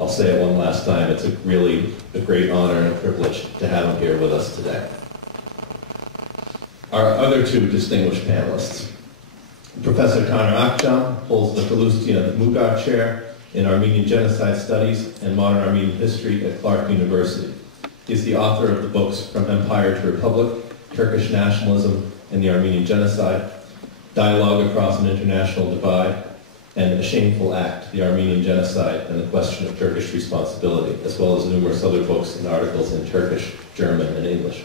I'll say it one last time, it's really a great honor and a privilege to have him here with us today. Our other two distinguished panelists. Professor Taner Akçam holds the Philustian Mugar Chair in Armenian Genocide Studies and Modern Armenian History at Clark University. He is the author of the books From Empire to Republic, Turkish Nationalism and the Armenian Genocide, Dialogue Across an International Divide, and A Shameful Act, the Armenian Genocide and the Question of Turkish Responsibility, as well as numerous other books and articles in Turkish, German, and English.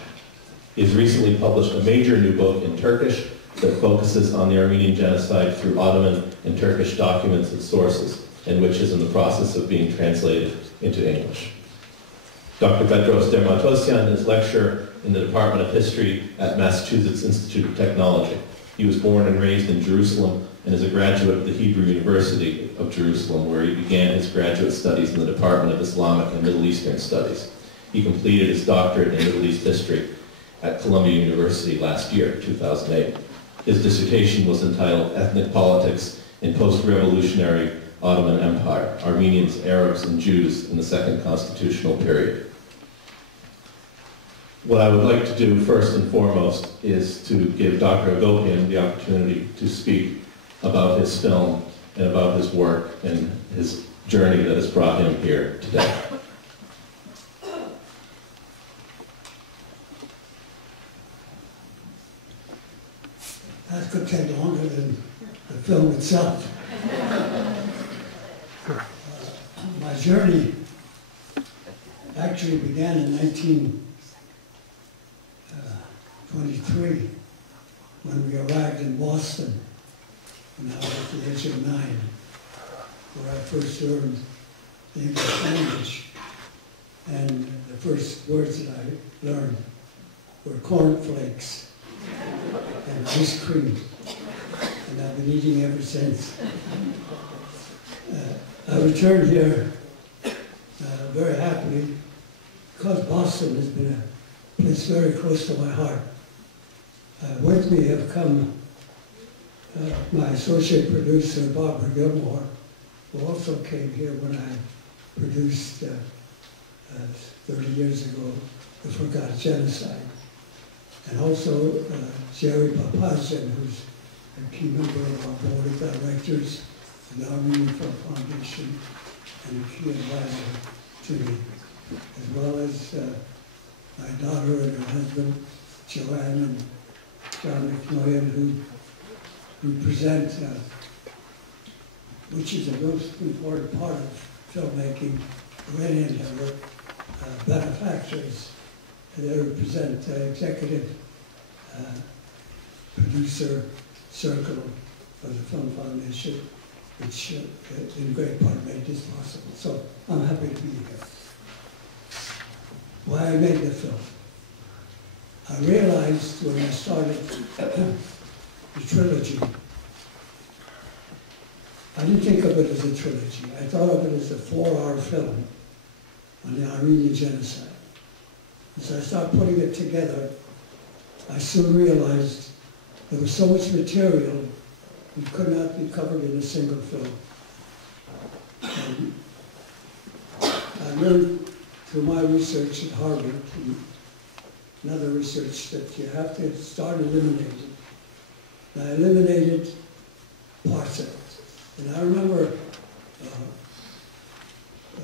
He has recently published a major new book in Turkish that focuses on the Armenian Genocide through Ottoman and Turkish documents and sources, and which is in the process of being translated into English. Dr. Bedross Der Matossian is lecturer in the Department of History at Massachusetts Institute of Technology. He was born and raised in Jerusalem and is a graduate of the Hebrew University of Jerusalem, where he began his graduate studies in the Department of Islamic and Middle Eastern Studies. He completed his doctorate in Middle East History at Columbia University last year, 2008. His dissertation was entitled Ethnic Politics in Post-Revolutionary Ottoman Empire, Armenians, Arabs, and Jews in the Second Constitutional Period. What I would like to do first and foremost is to give Dr. Hagopian the opportunity to speak about his film and about his work and his journey that has brought him here today. That could take longer than the film itself. My journey actually began in 1923 when we arrived in Boston when I was at the age of 9, where I first learned the English language. And the first words that I learned were cornflakes and ice cream, and I've been eating ever since. I returned here very happily because Boston has been a place very close to my heart. With me have come my associate producer, Barbara Gilmore, who also came here when I produced 30 years ago, The Forgotten Genocide. And also Jerry Papazian, who's a key member of our board of directors and the Armenian Film Foundation, and a key advisor to me, as well as my daughter and her husband, Joanne and John McNoyan, who represent, which is a most important part of filmmaking, Armenian benefactors. They represent executive producer circle of the Film Foundation, which in great part made this possible. So I'm happy to be here. Why I made the film. I realized when I started the trilogy, I didn't think of it as a trilogy. I thought of it as a 4-hour film on the Armenian Genocide. As I started putting it together, I soon realized there was so much material that could not be covered in a single film. And I learned through my research at Harvard and other research that you have to start eliminating. And I eliminated parts of it. And I remember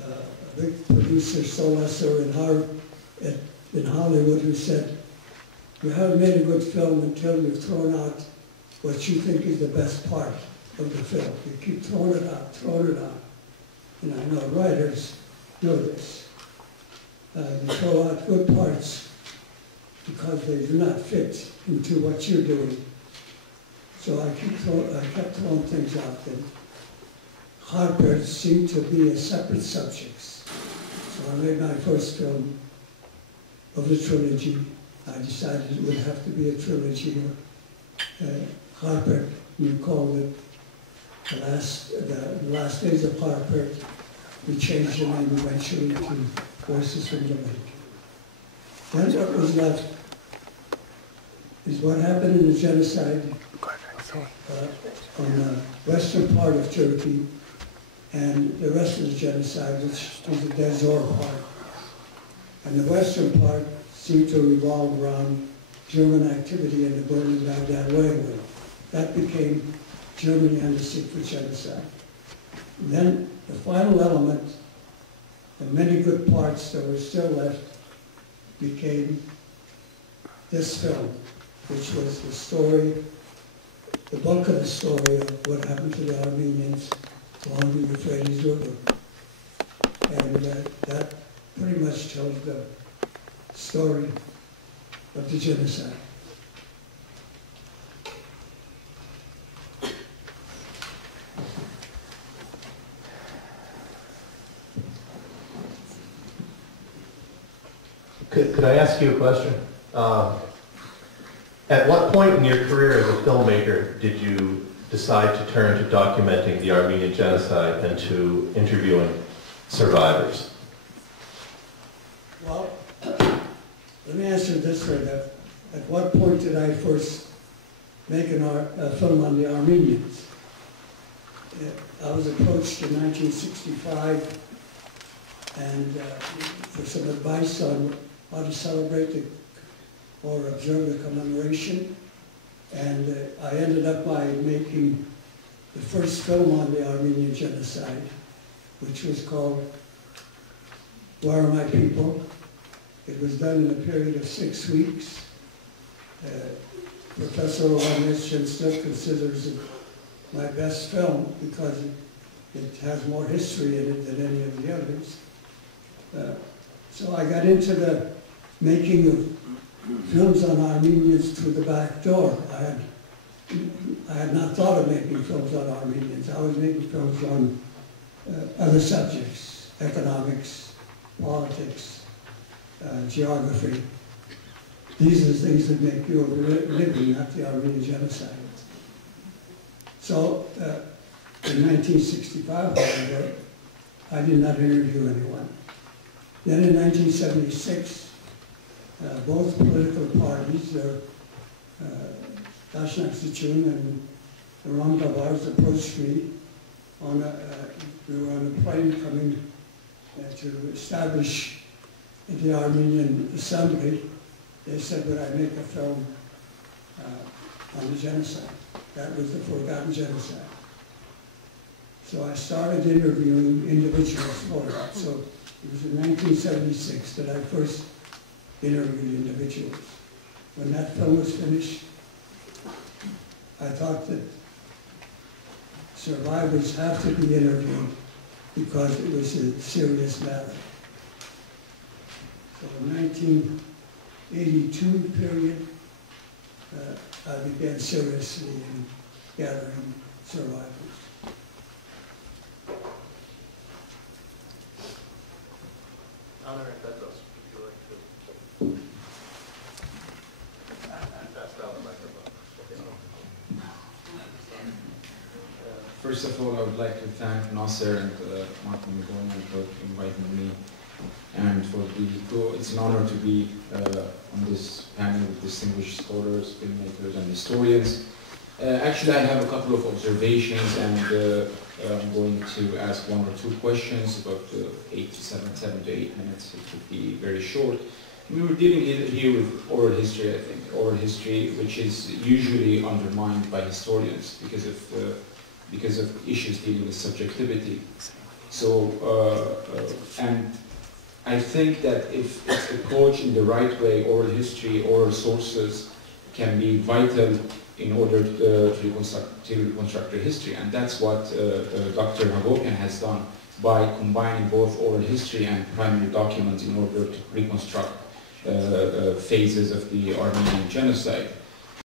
a big producer, Solasser, in Hollywood, who said, "You haven't made a good film until you've thrown out what you think is the best part of the film. You keep throwing it out, throwing it out." And I know writers know this. You throw out good parts because they do not fit into what you're doing. So I kept throwing things out. And heartbreaks seemed to be a separate subject. So I made my first film of the trilogy. I decided it would have to be a trilogy. Harper, you called it the last days of Harper. We changed the name eventually to Voices from the Lake. Then what was left is what happened in the genocide on the western part of Turkey and the rest of the genocide, which is the Bedross part. And the western part seemed to revolve around German activity in the burning down that railway. That became Germany and the Secret Genocide. And then the final element, the many good parts that were still left, became this film, which was the story, the bulk of the story of what happened to the Armenians along the Euphrates River. And that pretty much tells the story of the genocide. Could I ask you a question? At what point in your career as a filmmaker did you decide to turn to documenting the Armenian Genocide and to interviewing survivors? Well, let me answer it this way. At what point did I first make a film on the Armenians? I was approached in 1965 and for some advice on how to celebrate or observe the commemoration. And I ended up by making the first film on the Armenian Genocide, which was called Where Are My People? It was done in a period of 6 weeks. Professor Ornish still considers it my best film because it has more history in it than any of the others. So I got into the making of films on Armenians through the back door. I had not thought of making films on Armenians. I was making films on other subjects, economics, politics, geography. These are the things that make you a living, not the Armenian Genocide. So in 1965, however, I did not interview anyone. Then in 1976, both political parties, Dashnak Zichun and Ram Gavars, approached me. We were on a plane coming to establish the Armenian Assembly. They said, would I make a film on the genocide? That was the Forgotten Genocide. So I started interviewing individuals for that. So it was in 1976 that I first interviewed individuals. When that film was finished, I thought that survivors have to be interviewed because it was a serious matter. So in 1982 period, I began seriously in gathering survivors. Honorary Bedross, would you like to pass down the microphone? First of all, I would like to thank NAASR and Mamigonian for inviting me, and it's an honor to be on this panel with distinguished scholars, filmmakers, and historians. Actually, I have a couple of observations, and I'm going to ask 1 or 2 questions, about 7 to 8 minutes. It would be very short. We were dealing here with oral history, I think, oral history, which is usually undermined by historians because of issues dealing with subjectivity. So, and I think that if it's approached in the right way, oral history, oral sources can be vital in order to reconstruct the history. And that's what Dr. Hagopian has done by combining both oral history and primary documents in order to reconstruct phases of the Armenian Genocide.